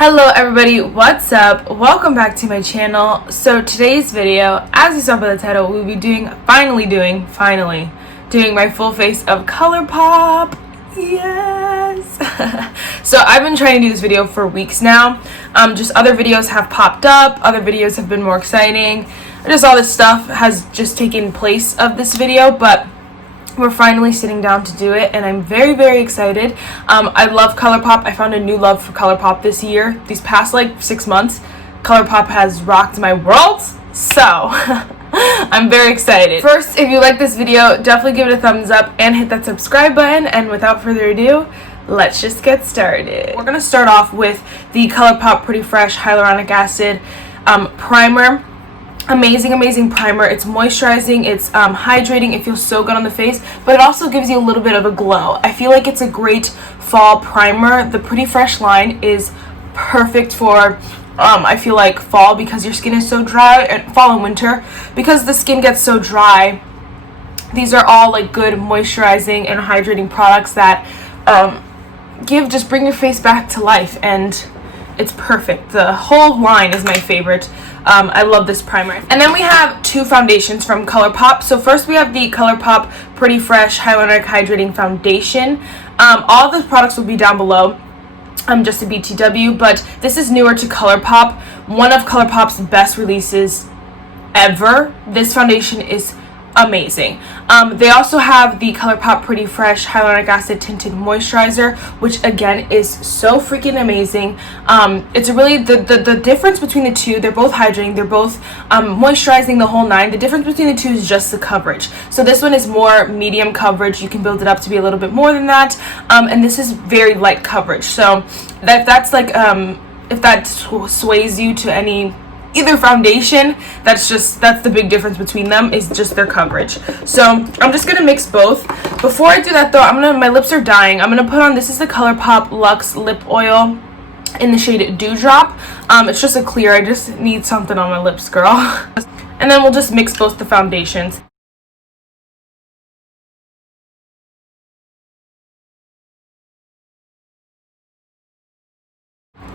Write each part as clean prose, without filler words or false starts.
Hello everybody, what's up? Welcome back to my channel. So today's video, as you saw by the title, we'll be finally doing my full face of Colourpop. Yes. So I've been trying to do this video for weeks now. Just other videos have popped up, other videos have been more exciting. Just all this stuff has just taken place of this video, but we're finally sitting down to do it, and I'm very, very excited. I love Colourpop. I found a new love for Colourpop this year. These past 6 months, Colourpop has rocked my world, so I'm very excited. First, if you like this video, definitely give it a thumbs up and hit that subscribe button, and without further ado, let's just get started. We're gonna start off with the Colourpop Pretty Fresh Hyaluronic Acid Primer. Amazing primer. It's moisturizing, it's hydrating, it feels so good on the face, but it also gives you a little bit of a glow. I feel like it's a great fall primer. The Pretty Fresh line is perfect for I feel like fall, because your skin is so dry, and fall and winter because the skin gets so dry. These are all good moisturizing and hydrating products that just bring your face back to life, and it's perfect. The whole line is my favorite. I love this primer. And then we have two foundations from Colourpop. So first we have the Colourpop Pretty Fresh Hyaluronic Hydrating Foundation. All the products will be down below, just a BTW, but this is newer to Colourpop. One of Colourpop's best releases ever. This foundation is amazing. They also have the Colourpop Pretty Fresh Hyaluronic Acid Tinted Moisturizer, which again is so freaking amazing. It's really the difference between the two. They're both hydrating, they're both moisturizing, the whole nine. The difference between the two is just the coverage. So this one is more medium coverage. You can build it up to be a little bit more than that, and this is very light coverage. So if that sways you to either foundation, that's the big difference between them, is just their coverage. So I'm just gonna mix both. Before I do that though, my lips are dying. I'm gonna put on, this is the Colourpop Luxe Lip Oil in the shade Dewdrop. It's just a clear. I just need something on my lips, girl. And then we'll just mix both the foundations.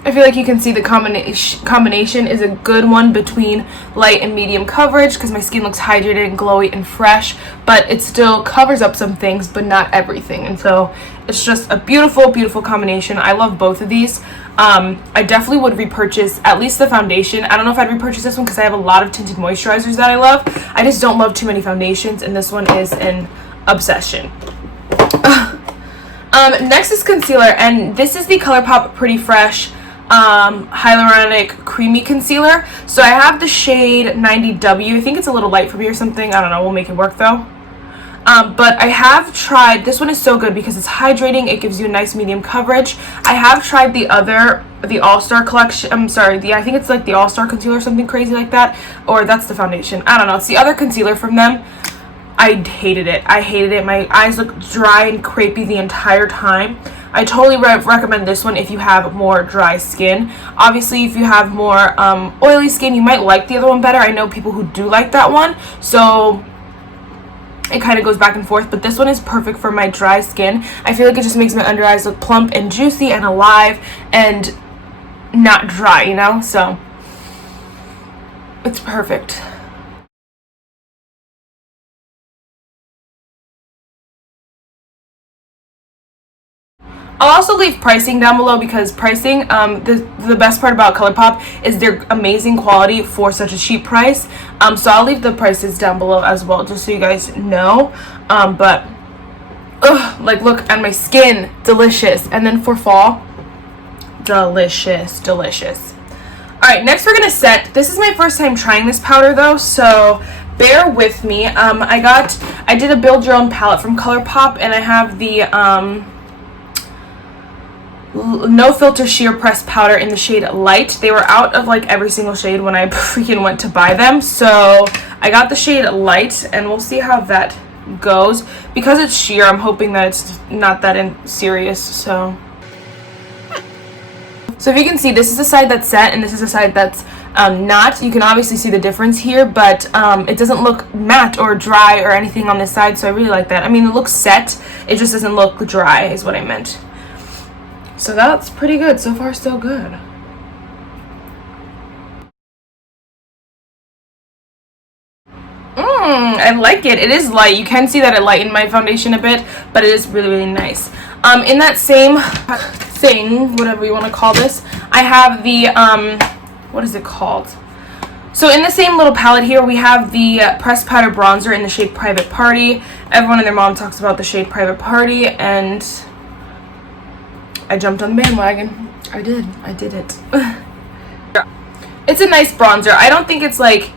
I feel like you can see the combination is a good one between light and medium coverage, because my skin looks hydrated and glowy and fresh, but it still covers up some things, but not everything. And so it's just a beautiful combination. I love both of these. I definitely would repurchase at least the foundation. I don't know if I'd repurchase this one because I have a lot of tinted moisturizers that I love. I just don't love too many foundations, and this one is an obsession. Next is concealer, and this is the Colourpop Pretty Fresh Hyaluronic Creamy Concealer. So I have the shade 90W. I think it's a little light for me or something. I don't know. We'll make it work though. But I have tried, this one is so good because it's hydrating. It gives you a nice medium coverage. I have tried the All-Star collection. I think it's the All-Star concealer or something crazy like that. Or that's the foundation. I don't know. It's the other concealer from them. I hated it. My eyes look dry and crepey the entire time. I totally recommend this one if you have more dry skin. Obviously, if you have more oily skin, you might like the other one better. I know people who do like that one, so it kind of goes back and forth, but this one is perfect for my dry skin. I feel like it just makes my under eyes look plump and juicy and alive and not dry, so it's perfect. I'll also leave pricing down below, because pricing, the best part about Colourpop is their amazing quality for such a cheap price. So I'll leave the prices down below as well, just so you guys know. But look at my skin, delicious. And then for fall, delicious. All right, next we're gonna set. This is my first time trying this powder though, so bear with me. I did a build your own palette from Colourpop, and I have the No Filter Sheer Press Powder in the shade Lite. They were out of every single shade when I freaking went to buy them, so I got the shade Lite, and we'll see how that goes. Because it's sheer, I'm hoping that it's not that serious. So if you can see, this is the side that's set and this is the side that's not. You can obviously see the difference here, but it doesn't look matte or dry or anything on this side, so I really like that. I mean, it looks set, it just doesn't look dry is what I meant. So that's pretty good. So far, so good. I like it. It is light. You can see that it lightened my foundation a bit, but it is really, really nice. In that same thing, whatever you want to call this, I have the, what is it called? So in the same little palette here, we have the pressed powder bronzer in the shade Private Party. Everyone and their mom talks about the shade Private Party, and I jumped on the bandwagon. I did it. It's a nice bronzer. I don't think it's like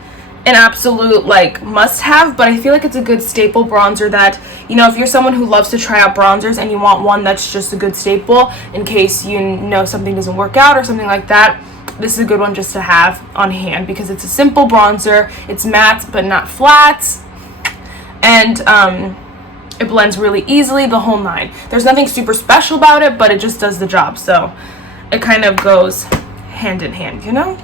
an absolute like must-have, but I feel like it's a good staple bronzer that, you know, if you're someone who loves to try out bronzers and you want one that's just a good staple in case you know something doesn't work out or something like that, this is a good one just to have on hand because it's a simple bronzer. It's matte but not flat, and it blends really easily, the whole nine. There's nothing super special about it, but it just does the job, so it kind of goes hand in hand, you know?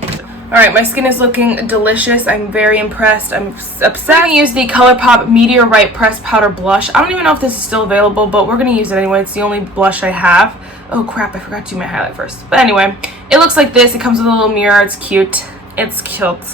Alright, my skin is looking delicious. I'm very impressed. I'm obsessed. I'm going to use the Colourpop Meteor Rite Pressed Powder Blush. I don't even know if this is still available, but we're going to use it anyway. It's the only blush I have. Oh crap, I forgot to do my highlight first. But anyway, it looks like this. It comes with a little mirror. It's cute. It's cute.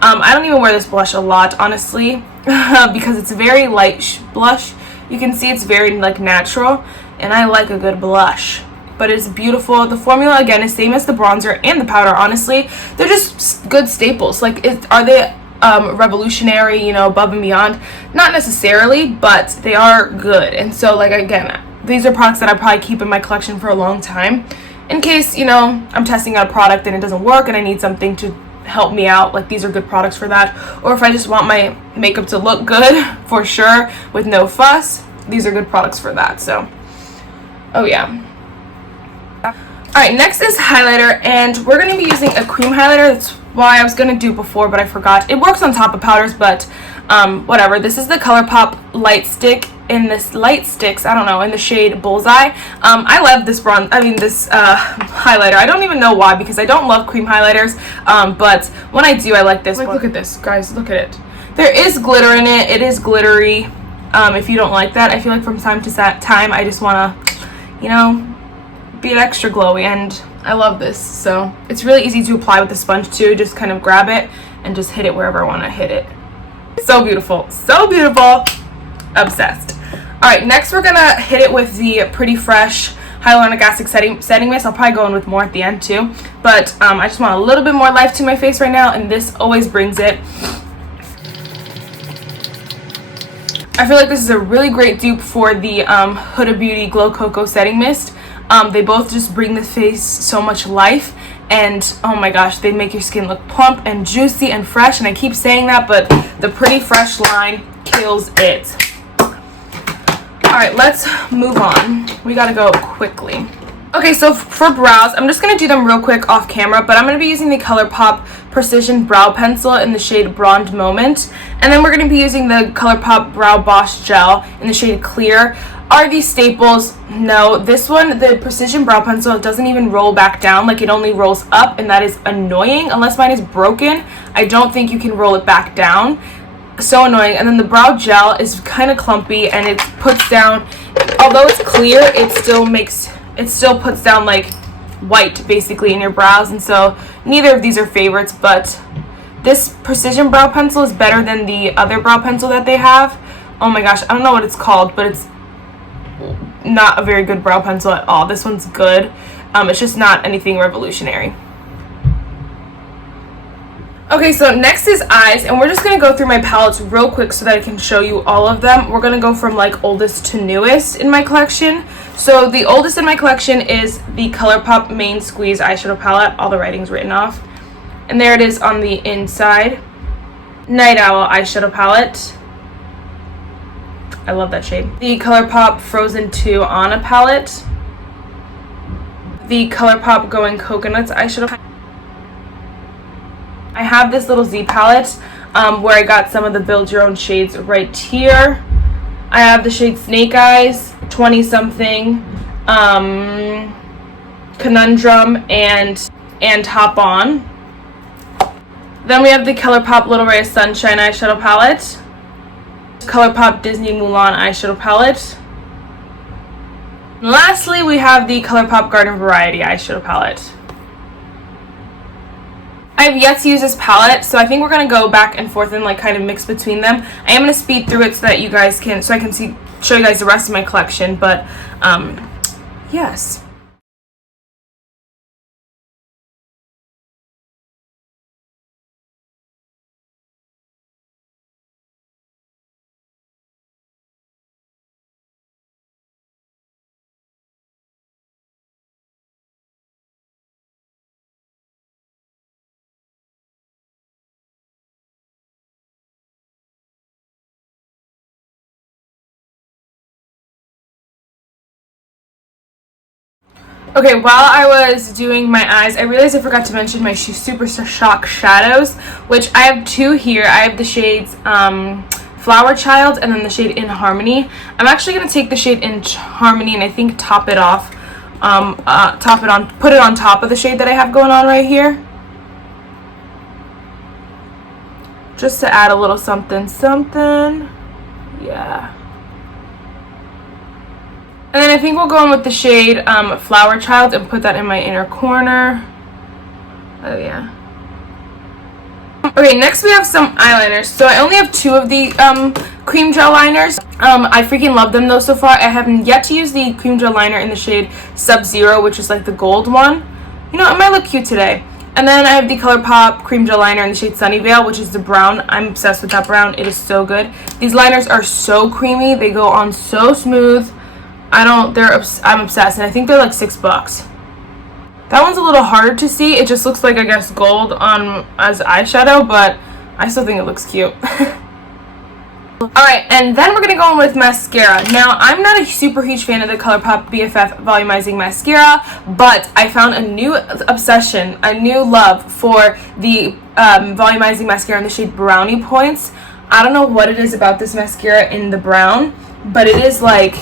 I don't even wear this blush a lot, honestly, because it's a very light blush. You can see it's very like natural, and I like a good blush. But it's beautiful. The formula, again, is same as the bronzer and the powder, honestly. They're just good staples. Like, are they revolutionary, you know, above and beyond? Not necessarily, but they are good. And so, like, again, these are products that I probably keep in my collection for a long time. In case, you know, I'm testing out a product and it doesn't work and I need something to help me out, like, these are good products for that. Or if I just want my makeup to look good, for sure, with no fuss, these are good products for that. So, oh yeah. Alright, next is highlighter, and we're going to be using a cream highlighter. That's why I was going to do before, but I forgot. It works on top of powders, but whatever. This is the Colourpop Light Stick in this Light Stix, I don't know, in the shade Bullseye. I love this this highlighter. I don't even know why, because I don't love cream highlighters, but when I do, I like this. Like, look at this, guys. Look at it. There is glitter in it. It is glittery. If you don't like that, I feel like from time to time, I just want to, you know, be extra glowy, and I love this. So it's really easy to apply with the sponge too. Just kind of grab it and just hit it wherever I want to hit it. So beautiful, so beautiful. Obsessed. All right, next we're gonna hit it with the Pretty Fresh Hyaluronic Acid setting mist. I'll probably go in with more at the end too, but I just want a little bit more life to my face right now, and this always brings it. I feel like this is a really great dupe for the Huda Beauty Glow Cocoa Setting Mist. They both just bring the face so much life, and oh my gosh, they make your skin look plump and juicy and fresh, and I keep saying that, but the Pretty Fresh line kills it. Alright, let's move on. We gotta go quickly. Okay, so for brows, I'm just going to do them real quick off camera, but I'm going to be using the Colourpop Precision Brow Pencil in the shade Blonde Moment, and then we're going to be using the Colourpop Brow Boss Gel in the shade Clear. Are these staples? No. This one, the Precision Brow Pencil, doesn't even roll back down. Like, it only rolls up, and that is annoying. Unless mine is broken, I don't think you can roll it back down. So annoying. And then the Brow Gel is kind of clumpy, and it puts down, although it's clear, it still puts down like white basically in your brows, and so neither of these are favorites, but this Precision Brow Pencil is better than the other brow pencil that they have. Oh my gosh, I don't know what it's called, but it's not a very good brow pencil at all. This one's good. It's just not anything revolutionary. Okay, so next is eyes, and we're just going to go through my palettes real quick so that I can show you all of them. We're going to go from like oldest to newest in my collection. So the oldest in my collection is the Colourpop Main Squeeze eyeshadow palette. All the writing's written off. And there it is on the inside. Night Owl eyeshadow palette. I love that shade. The Colourpop Frozen 2 Anna palette. The Colourpop Going Coconuts eyeshadow palette. I have this little Z palette where I got some of the Build Your Own shades right here. I have the shade Snake Eyes, 20 something, Conundrum, and Hop On. Then we have the Colourpop Little Ray of Sunshine eyeshadow palette. Colourpop Disney Mulan eyeshadow palette. And lastly, we have the Colourpop Garden Variety eyeshadow palette. I have yet to use this palette, so I think we're going to go back and forth and like kind of mix between them. I am going to speed through it so that you guys can, so I can show you guys the rest of my collection, but yes. Okay, while I was doing my eyes, I realized I forgot to mention my Super Shock shadows, which I have two here. I have the shades Flower Child and then the shade In Harmony. I'm actually going to take the shade In Harmony and I think top it off, put it on top of the shade that I have going on right here. Just to add a little something, something. Yeah. And then I think we'll go in with the shade Flower Child and put that in my inner corner. Oh yeah. Okay, next we have some eyeliners. So I only have two of the cream gel liners. I freaking love them though so far. I haven't yet to use the cream gel liner in the shade Sub-Zero, which is like the gold one. You know, it might look cute today. And then I have the Colourpop cream gel liner in the shade Sunnyvale, which is the brown. I'm obsessed with that brown. It is so good. These liners are so creamy. They go on so smooth. I'm obsessed, and I think they're like $6. That one's a little harder to see. It just looks like, I guess, gold on as eyeshadow, but I still think it looks cute. Alright, and then we're going to go in with mascara. Now, I'm not a super huge fan of the Colourpop BFF Volumizing Mascara, but I found a new obsession, a new love for the Volumizing Mascara in the shade Brownie Points. I don't know what it is about this mascara in the brown, but it is like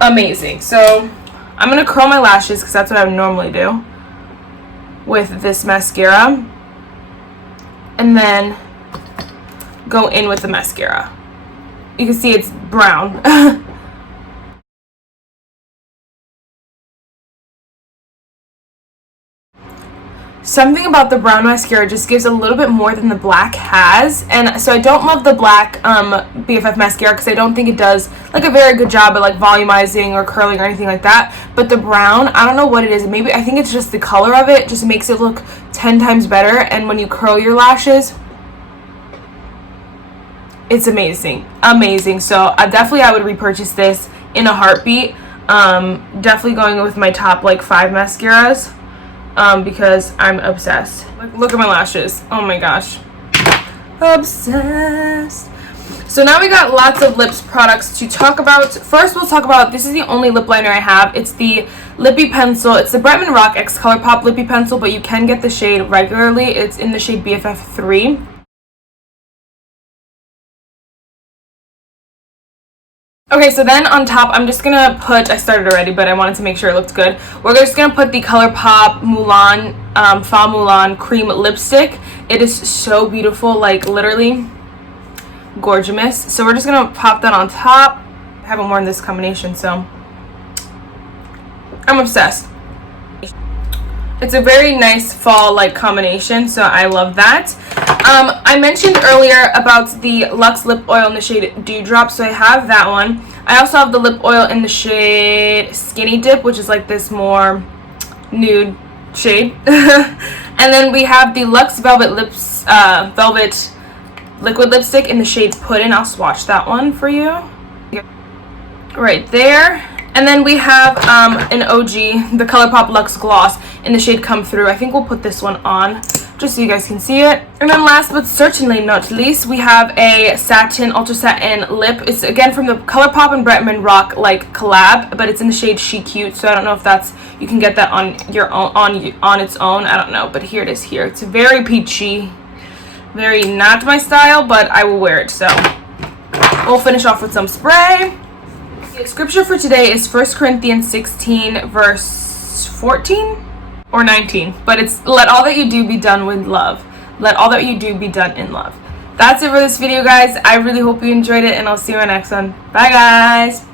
amazing. So I'm gonna curl my lashes because that's what I would normally do with this mascara, and then go in with the mascara. You can see it's brown. Something about the brown mascara just gives a little bit more than the black has, and so I don't love the black BFF mascara because I don't think it does like a very good job at like volumizing or curling or anything like that. But the brown, I don't know what it is. Maybe I think it's just the color of it just makes it look 10 times better, and when you curl your lashes, it's amazing, amazing. So I would repurchase this in a heartbeat. Definitely going with my top like 5 mascaras. Because I'm obsessed. Look at my lashes. Oh my gosh. Obsessed. So now we got lots of lips products to talk about. First we'll talk about, this is the only lip liner I have. It's the Lippy Pencil. It's the Bretman Rock X Colourpop Lippy Pencil, but you can get the shade regularly. It's in the shade BFF 3. Okay, so then on top, I'm just going to put, I started already, but I wanted to make sure it looked good. We're just going to put the Colourpop Mulan, Fa Mulan Cream Lipstick. It is so beautiful, like literally gorgeous. So we're just going to pop that on top. I haven't worn this combination, so I'm obsessed. It's a very nice fall-like combination, so I love that. I mentioned earlier about the Luxe Lip Oil in the shade Dewdrop, so I have that one. I also have the lip oil in the shade Skinny Dip, which is like this more nude shade. And then we have the Luxe Velvet Velvet Liquid Lipstick in the shade Puddin'. I'll swatch that one for you. Right there. And then we have an OG, the Colourpop Luxe Gloss in the shade Come Through. I think we'll put this one on just so you guys can see it. And then last but certainly not least, we have a satin, ultra satin lip. It's again from the Colourpop and Bretman Rock like collab, but it's in the shade She Cute. So I don't know if that's, you can get that on your own, on its own. I don't know, but here it is here. It's very peachy, very not my style, but I will wear it. So we'll finish off with some spray. The scripture for today is 1 Corinthians 16 verse 14 or 19, but it's let all that you do be done with love. Let all that you do be done in love. That's it for this video, guys. I really hope you enjoyed it, and I'll see you in my next one. Bye, guys.